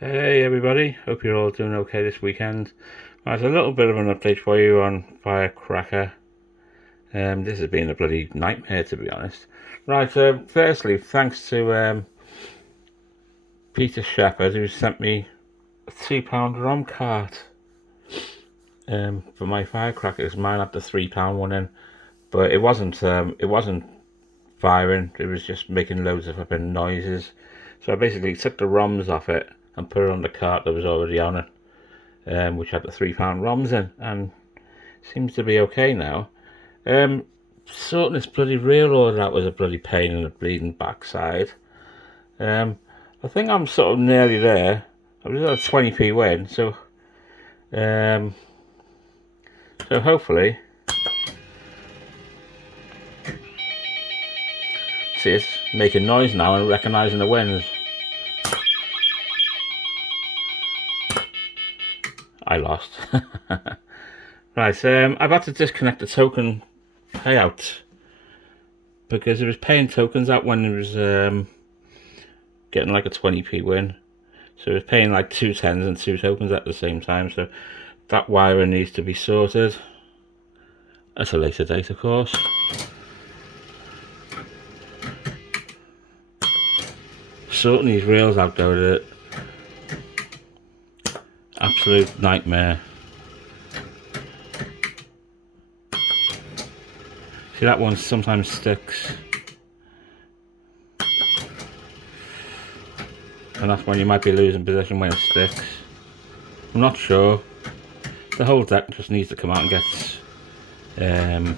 Hey everybody, hope you're all doing okay this weekend. There's a little bit of an update for you on Firecracker. This has been a bloody nightmare, to be honest. Right, firstly, thanks to Peter Shephard, who sent me a £2 ROM cart for my Firecrackers. Mine had the £3 one in, but it wasn't firing. It was just making loads of flipping noises. So I basically took the ROMs off it and put it on the cart that was already on it, which had the £3 ROMs in, and seems to be okay now. Sorting this bloody rail order out was a bloody pain in the bleeding backside. I think I'm sort of nearly there. I was at a 20p win, so hopefully, see, it's making noise now and recognising the wins. I lost. Right, I've had to disconnect the token payout because it was paying tokens out when it was getting like a 20p win. So it was paying like 2 tens and 2 tokens at the same time. So that wiring needs to be sorted at a later date, of course. Sorting these rails out though, the absolute nightmare. See, that one sometimes sticks, and that's when you might be losing position when it sticks. I'm not sure. The whole deck just needs to come out and get a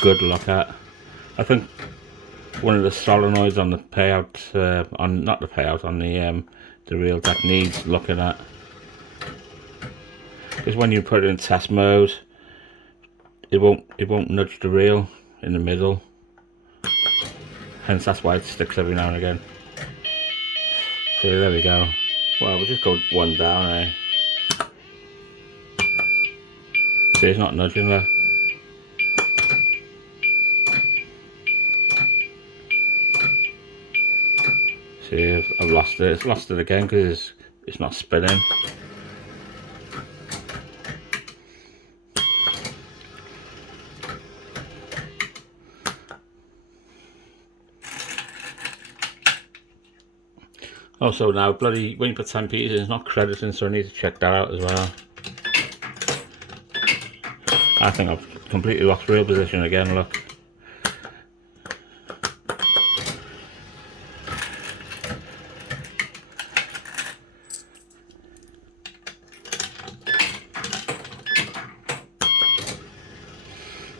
good look at. I think one of the solenoids on the payout, on not the payout, on the real deck needs looking at, because when you put it in test mode, it won't nudge the reel in the middle. Hence that's why it sticks every now and again. So there we go. Well, we'll just go one down, eh? See, it's not nudging there. See, I've lost it. It's lost it again because it's not spinning. Also now, bloody, when you put 10p in, it's not crediting, so I need to check that out as well. I think I've completely lost reel position again, look.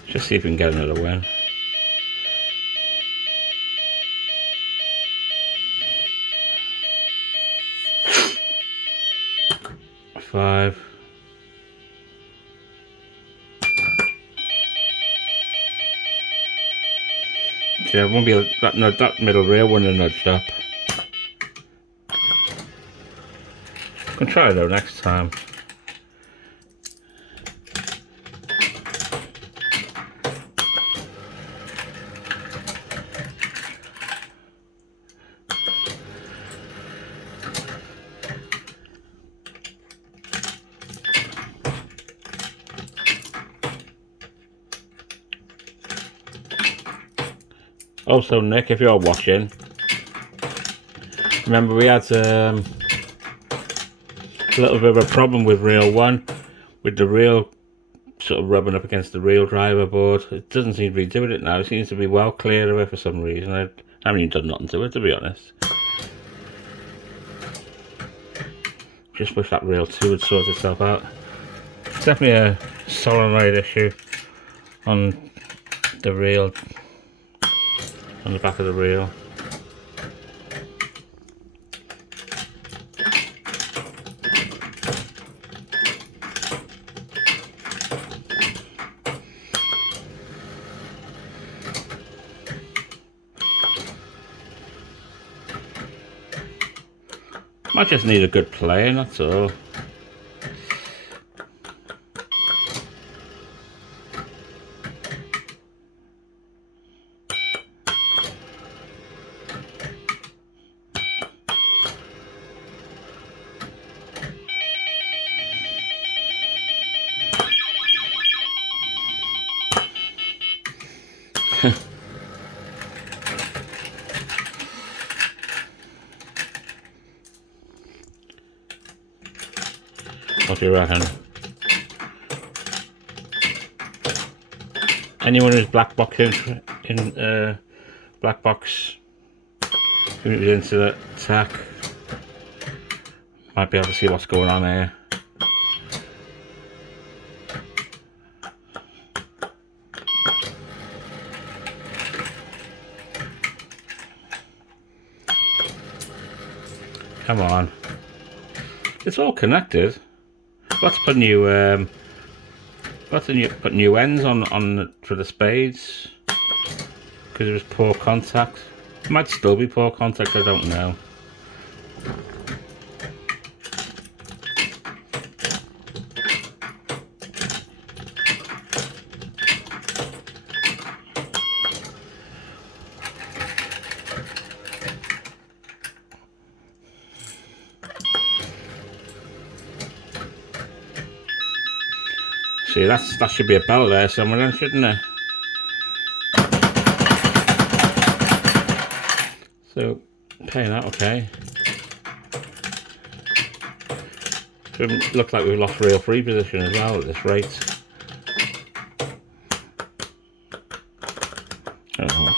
Just see if we can get another win. Five. See, I won't be able, that middle rail wouldn't have nudged up. I can try though next time. Also, Nick, if you're watching, remember we had a little bit of a problem with reel 1, with the reel sort of rubbing up against the reel driver board. It doesn't seem to be doing it now. It seems to be well clear of it for some reason. I haven't even done nothing to it, to be honest. Just wish that reel 2 would sort itself out. It's definitely a solenoid issue on the reel, on the back of the reel. Might just need a good plane, that's all. What do you reckon? Anyone who's black box in black box who's into the tech might be able to see what's going on here. Come on, it's all connected. Got to put new put new ends on for the spades because it was poor contact. It might still be poor contact, I don't know. See, that should be a bell there somewhere then, shouldn't it? So, paying that, okay. Doesn't look like we've lost real free position as well at this rate. Oh.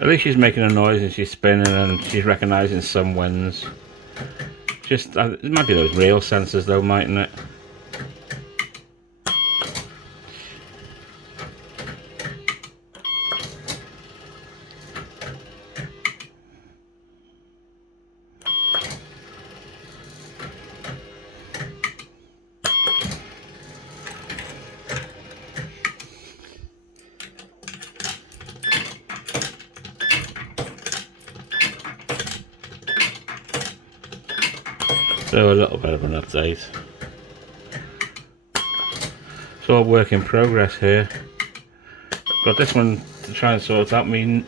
At least she's making a noise and she's spinning and she's recognising some wins. Just, it might be those real sensors though, mightn't it? So a little bit of an update. It's all work in progress here. Got this one to try and sort out. Me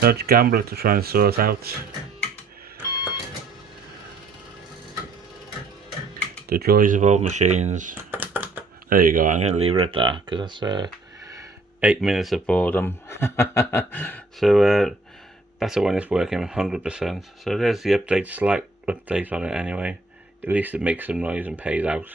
Nudge Gambler to try and sort out. The joys of old machines. There you go, I'm going to leave it at that because that's 8 minutes of boredom. So better when it's working 100%. So there's the update, slight update on it anyway. At least it makes some noise and pays out.